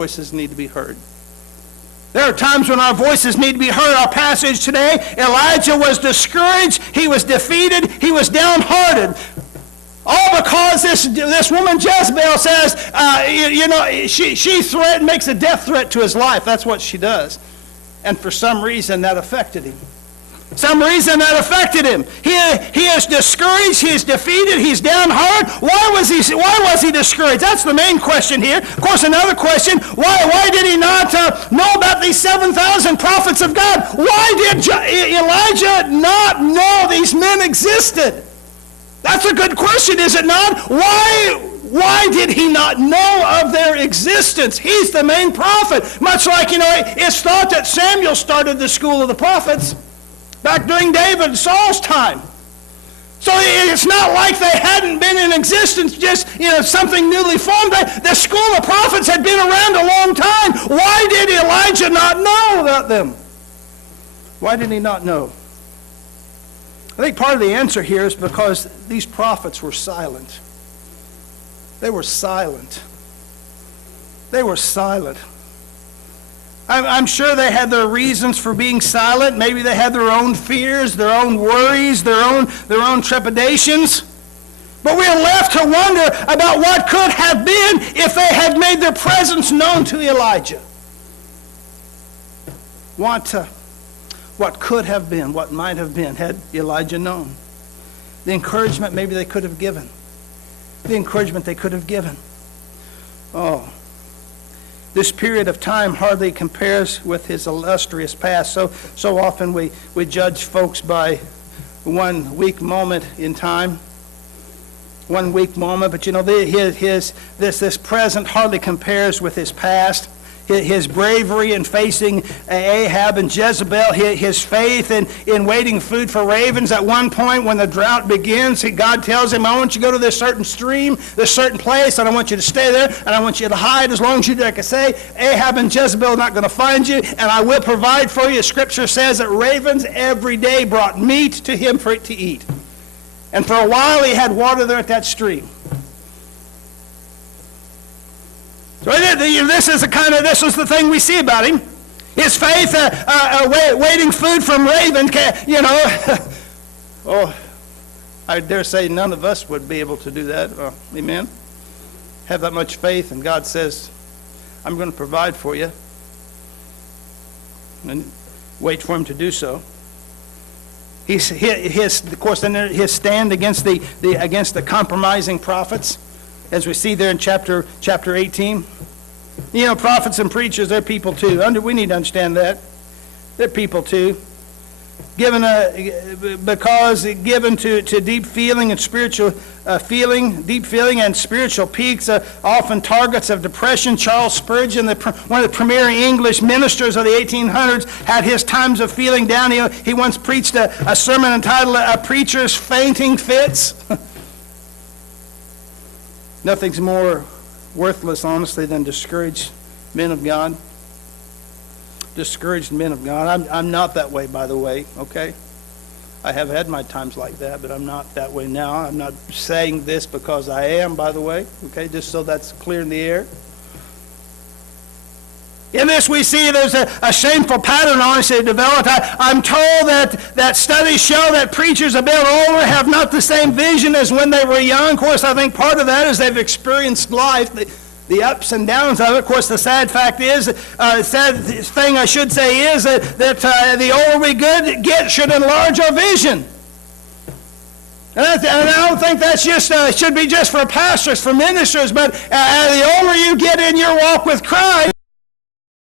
voices need to be heard. There are times when our voices need to be heard. Our passage today, Elijah was discouraged, he was defeated, he was downhearted. All because this woman Jezebel says, she makes a death threat to his life. That's what she does. And for some reason that affected him. He is discouraged, he is defeated, he's downhearted. Why was he discouraged? That's the main question here. Of course, another question, why did he not know about these 7,000 prophets of God? Why did Elijah not know these men existed? That's a good question, is it not? Why did he not know of their existence? He's the main prophet. Much like, it's thought that Samuel started the school of the prophets back during David and Saul's time. So it's not like they hadn't been in existence, just, something newly formed. The school of prophets had been around a long time. Why did Elijah not know about them? Why did he not know? I think part of the answer here is because these prophets were silent. They were silent. I'm sure they had their reasons for being silent. Maybe they had their own fears, their own worries, their own trepidations. But we're left to wonder about what could have been if they had made their presence known to Elijah. What could have been, what might have been, had Elijah known. The encouragement maybe they could have given. Oh. This period of time hardly compares with his illustrious past. So often we judge folks by one weak moment in time. But this present hardly compares with his past. His bravery in facing Ahab and Jezebel, his faith in waiting food for ravens. At one point when the drought begins, God tells him, I want you to go to this certain stream, this certain place, and I want you to stay there, and I want you to hide as long as you can say, Ahab and Jezebel are not going to find you, and I will provide for you. Scripture says that ravens every day brought meat to him for it to eat. And for a while he had water there at that stream. So this is the thing we see about him. His faith, waiting food from ravens, Oh, I dare say none of us would be able to do that. Amen? Have that much faith, and God says, I'm going to provide for you. And wait for him to do so. His stand against the compromising prophets, as we see there in chapter 18. Prophets and preachers, they're people too. We need to understand that. They're people too. Given to deep feeling and spiritual peaks, often targets of depression. Charles Spurgeon, one of the premier English ministers of the 1800s, had his times of feeling down. He once preached a sermon entitled "A Preacher's Fainting Fits." Nothing's more worthless, honestly, than discouraged men of God. Discouraged men of God. I'm not that way, by the way, okay? I have had my times like that, but I'm not that way now. I'm not saying this because I am, by the way, okay? Just so that's clear in the air. In this we see there's a shameful pattern honestly developed. I'm told that studies show that preachers a bit older have not the same vision as when they were young. Of course, I think part of that is they've experienced life, the ups and downs of it. Of course, the sad thing I should say is that the older we get should enlarge our vision. And I don't think that's should be just for pastors, for ministers, but the older you get in your walk with Christ,